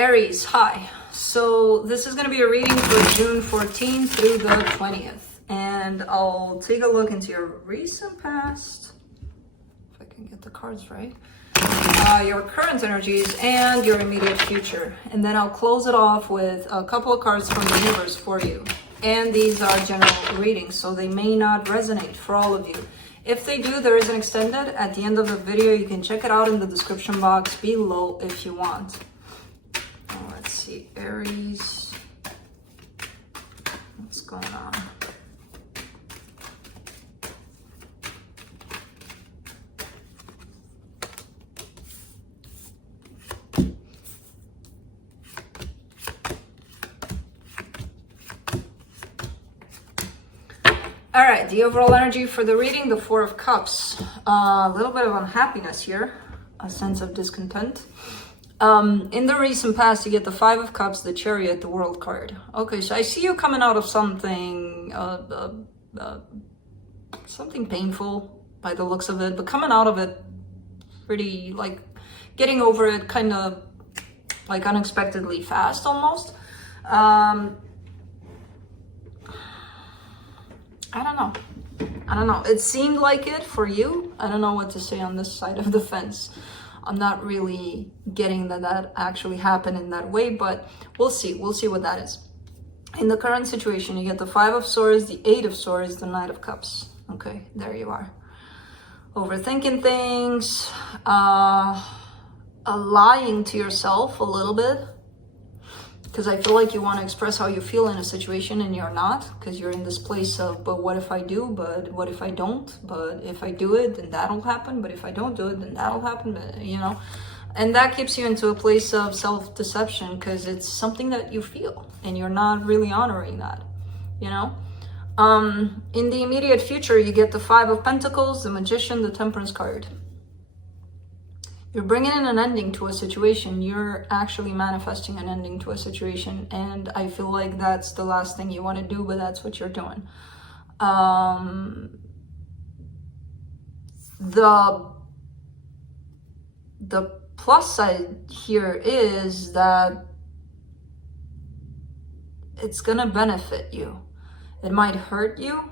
Aries, hi. So this is going to be a reading for June 14th through the 20th. And I'll take a look into your recent past, if I can get the cards right, your current energies, and your immediate future. And then I'll close it off with a couple of cards from the universe for you. And these are general readings, so they may not resonate for all of you. If they do, there is an extended at the end of the video. You can check it out in the description box below if you want. Let's see, Aries, what's going on? All right, the overall energy for the reading, the Four of Cups. A little bit of unhappiness here, a sense of discontent. In the recent past, you get the Five of Cups, the Chariot, the World card. Okay, so I see you coming out of something, something painful by the looks of it, but coming out of it pretty, like, getting over it kind of, like, unexpectedly fast almost. I don't know. It seemed like it for you. I don't know what to say on this side of the fence. I'm not really getting that actually happened in that way, but we'll see. We'll see what that is. In the current situation, you get the Five of Swords, the Eight of Swords, the Knight of Cups. Okay, there you are. Overthinking things, lying to yourself a little bit, because I feel like you want to express how you feel in a situation and you're not, because you're in this place of, but what if I do, but what if I don't, but if I do it, then that'll happen, but if I don't do it, then that'll happen, but, you know, and that keeps you into a place of self-deception, because it's something that you feel and you're not really honoring that, you know. In the immediate future, you get the Five of Pentacles, the Magician, the Temperance card. You're bringing in an ending to a situation. You're actually manifesting an ending to a situation. And I feel like that's the last thing you want to do, but that's what you're doing. The plus side here is that it's going to benefit you. It might hurt you,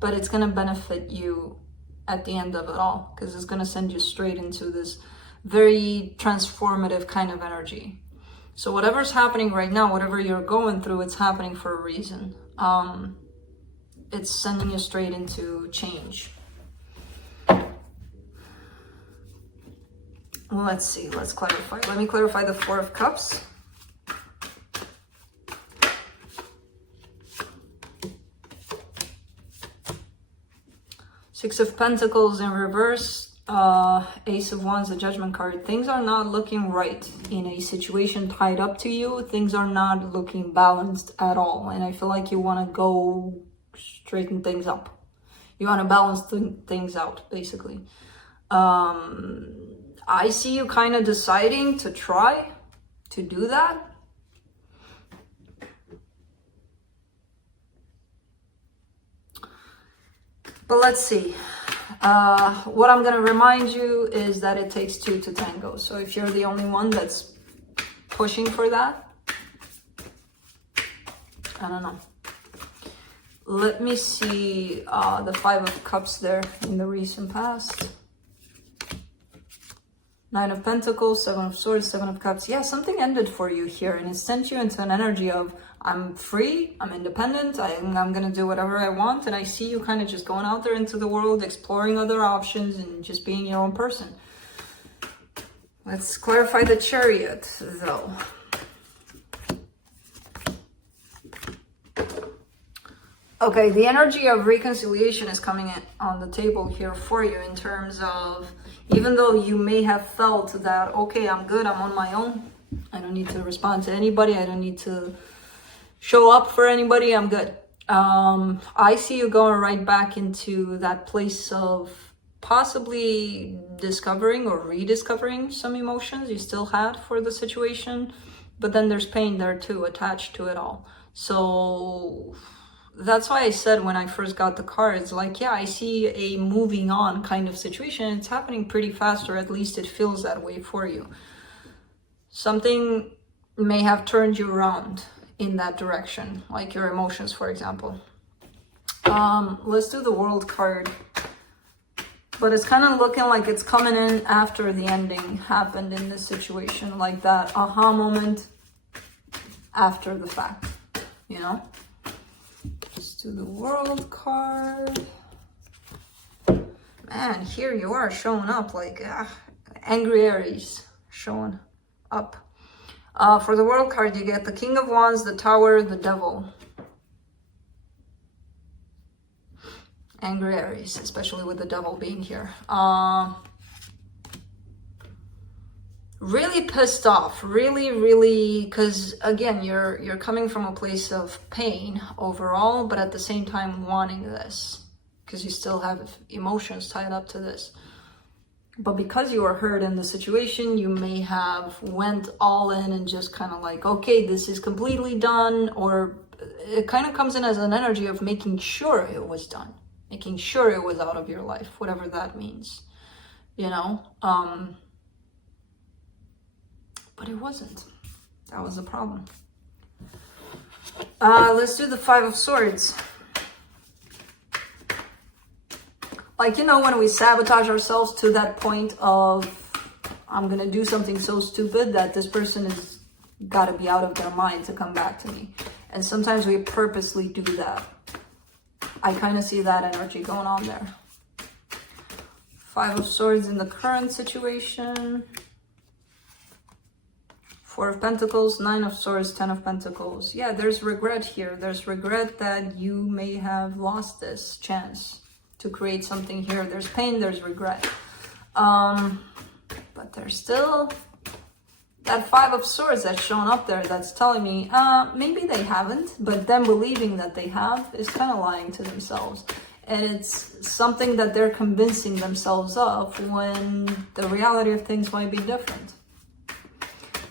but it's going to benefit you at the end of it all, because it's going to send you straight into this very transformative kind of energy. So whatever's happening right now, whatever you're going through, it's happening for a reason. It's sending you straight into change. Let's see, let's clarify. Let me clarify the Four of Cups. Six of Pentacles in reverse, Ace of Wands, the Judgment card. Things are not looking right in a situation tied up to you. Things are not looking balanced at all. And I feel like you want to go straighten things up. You want to balance things out, basically. I see you kind of deciding to try to do that. But let's see. What I'm going to remind you is that it takes two to tango. So if you're the only one that's pushing for that, I don't know. Let me see the Five of Cups there in the recent past. Nine of Pentacles, Seven of Swords, Seven of Cups. Yeah, something ended for you here, and it sent you into an energy of, I'm free, I'm independent, I'm going to do whatever I want, and I see you kind of just going out there into the world, exploring other options, and just being your own person. Let's clarify the Chariot, though. Okay, the energy of reconciliation is coming in on the table here for you, in terms of, even though you may have felt that, okay, I'm good, I'm on my own, I don't need to respond to anybody, I don't need to show up for anybody, I'm good. I see you going right back into that place of possibly discovering or rediscovering some emotions you still had for the situation, but then there's pain there too, attached to it all. So that's why I said when I first got the cards, like, yeah, I see a moving on kind of situation. It's happening pretty fast, or at least it feels that way for you. Something may have turned you around in that direction, like your emotions, for example. Let's do the World card. But it's kind of looking like it's coming in after the ending happened in this situation, like that aha moment after the fact, you know? Let's do the World card. Man, here you are showing up like angry Aries showing up. For the World card, you get the King of Wands, the Tower, the Devil. Angry Aries, especially with the Devil being here. Really pissed off, really, because again, you're coming from a place of pain overall, but at the same time wanting this, because you still have emotions tied up to this. But because you were hurt in the situation, you may have went all in and just kind of like, okay, this is completely done, or it kind of comes in as an energy of making sure it was done, making sure it was out of your life, whatever that means, you know? But it wasn't. That was the problem. Let's do the Five of Swords. Like, you know, when we sabotage ourselves to that point of, I'm gonna do something so stupid that this person has gotta be out of their mind to come back to me. And sometimes we purposely do that. I kind of see that energy going on there. Five of Swords in the current situation. Four of Pentacles, Nine of Swords, Ten of Pentacles. Yeah, there's regret here. There's regret that you may have lost this chance to create something here. There's pain, there's regret. But there's still that Five of Swords that's shown up there that's telling me, maybe they haven't, but them believing that they have is kind of lying to themselves. And it's something that they're convincing themselves of when the reality of things might be different.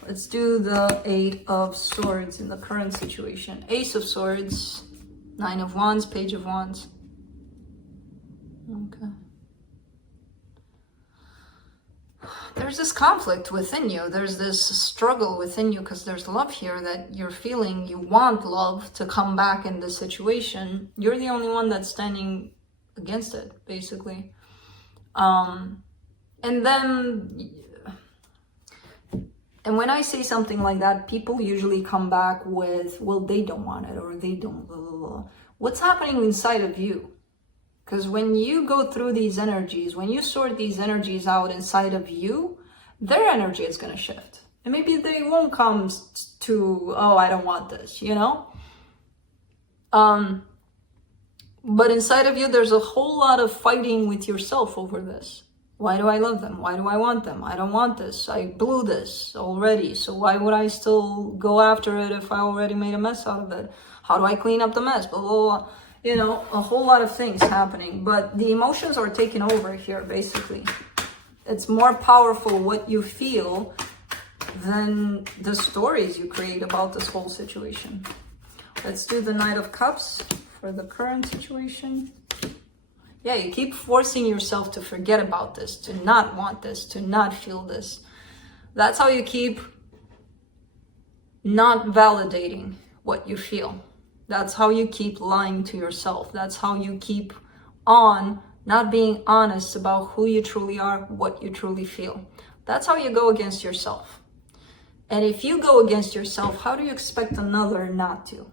Let's do the Eight of Swords in the current situation. Ace of Swords, Nine of Wands, Page of Wands. Okay. There's this conflict within you. There's this struggle within you because there's love here that you're feeling. You want love to come back in this situation. You're the only one that's standing against it, basically. And when I say something like that, people usually come back with, well, they don't want it, or they don't, blah, blah, blah. What's happening inside of you? Because when you go through these energies, when you sort these energies out inside of you, their energy is going to shift. And maybe they won't come to, oh, I don't want this, you know? But inside of you, there's a whole lot of fighting with yourself over this. Why do I love them? Why do I want them? I don't want this. I blew this already. So why would I still go after it if I already made a mess out of it? How do I clean up the mess? Blah, blah, blah. You know, a whole lot of things happening. But the emotions are taking over here, basically. It's more powerful what you feel than the stories you create about this whole situation. Let's do the Knight of Cups for the current situation. Yeah, you keep forcing yourself to forget about this, to not want this, to not feel this. That's how you keep not validating what you feel. That's how you keep lying to yourself. That's how you keep on not being honest about who you truly are, what you truly feel. That's how you go against yourself. And if you go against yourself, how do you expect another not to?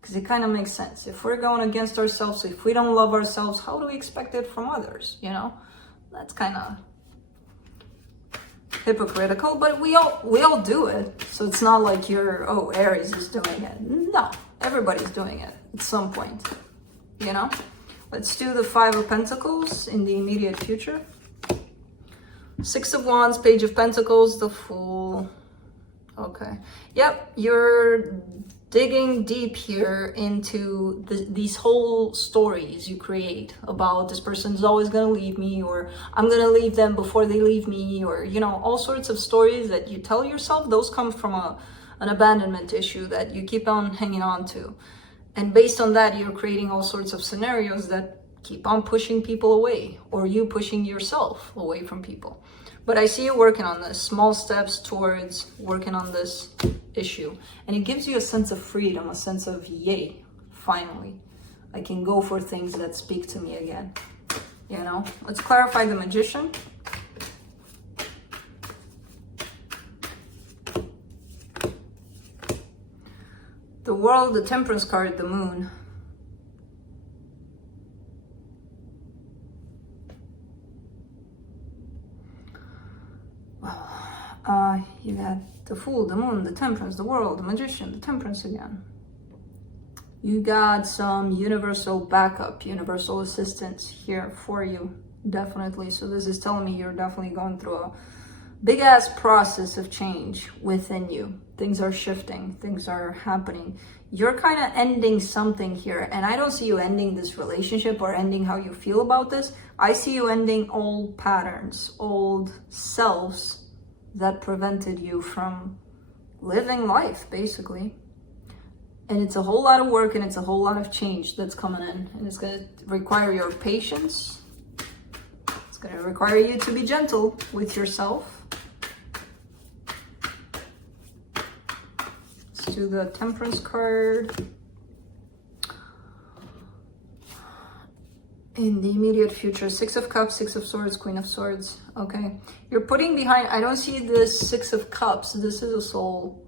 Because it kind of makes sense. If we're going against ourselves, if we don't love ourselves, how do we expect it from others? You know, that's kind of hypocritical, but we all do it. So it's not like you're, oh, Aries is doing it. No, everybody's doing it at some point, you know? Let's do the Five of Pentacles in the immediate future. Six of Wands, Page of Pentacles, the Fool. Okay. Yep, you're digging deep here into these whole stories you create about this person's always going to leave me, or I'm going to leave them before they leave me, or, you know, all sorts of stories that you tell yourself. Those come from an abandonment issue that you keep on hanging on to. And based on that, you're creating all sorts of scenarios that keep on pushing people away, or you pushing yourself away from people. But I see you working on this, small steps towards working on this issue. And it gives you a sense of freedom, a sense of yay, finally. I can go for things that speak to me again. You know, let's clarify the Magician. The World, the Temperance card, the Moon. You got the Fool, the Moon, the Temperance, the World, the Magician, the Temperance again. You got some universal backup, universal assistance here for you, definitely. So this is telling me you're definitely going through a big ass process of change within you. Things are shifting, things are happening. You're kind of ending something here, and I don't see you ending this relationship or ending how you feel about this. I see you ending old patterns, old selves that prevented you from living life, basically. And it's a whole lot of work, and it's a whole lot of change that's coming in, and it's going to require your patience. It's going to require you to be gentle with yourself. Let's do the Temperance card. In the immediate future, Six of Cups, Six of Swords, Queen of Swords. Okay. You're putting behind, I don't see this Six of Cups. This is a soul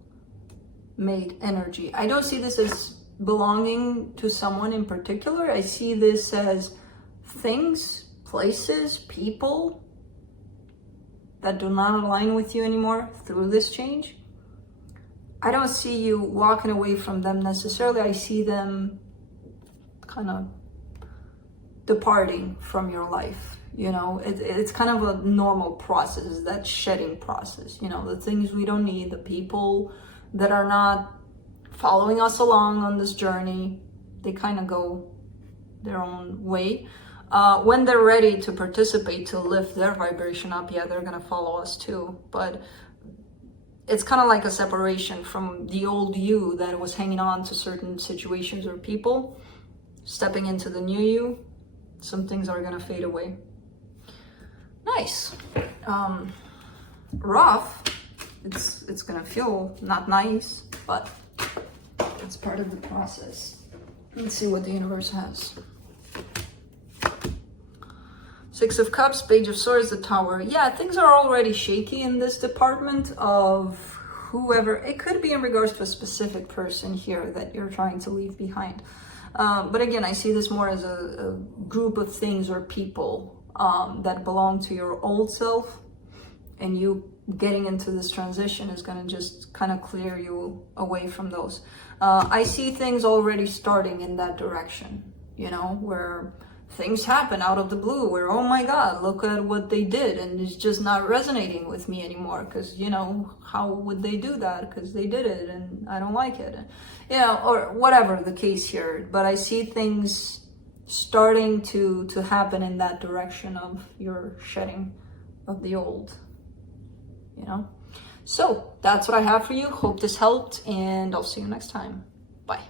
mate energy. I don't see this as belonging to someone in particular. I see this as things, places, people that do not align with you anymore through this change. I don't see you walking away from them necessarily. I see them kind of departing from your life. You know, it's kind of a normal process, that shedding process. You know, the things we don't need, the people that are not following us along on this journey, they kind of go their own way. When they're ready to participate, to lift their vibration up, yeah, they're gonna follow us too. But it's kind of like a separation from the old you that was hanging on to certain situations or people, stepping into the new you. Some things are gonna fade away. Nice. Rough. It's gonna feel not nice, but it's part of the process. Let's see what the universe has. Six of Cups, Page of Swords, the Tower. Yeah, things are already shaky in this department of whoever. It could be in regards to a specific person here that you're trying to leave behind. But again, I see this more as a group of things or people that belong to your old self, and you getting into this transition is going to just kind of clear you away from those. I see things already starting in that direction, you know, where things happen out of the blue, where, oh my God, look at what they did, and it's just not resonating with me anymore, because, you know, how would they do that? Because they did it, and I don't like it. You know, or whatever the case here. But I see things starting to happen in that direction of your shedding of the old, you know. So that's what I have for you. Hope this helped, and I'll see you next time. Bye.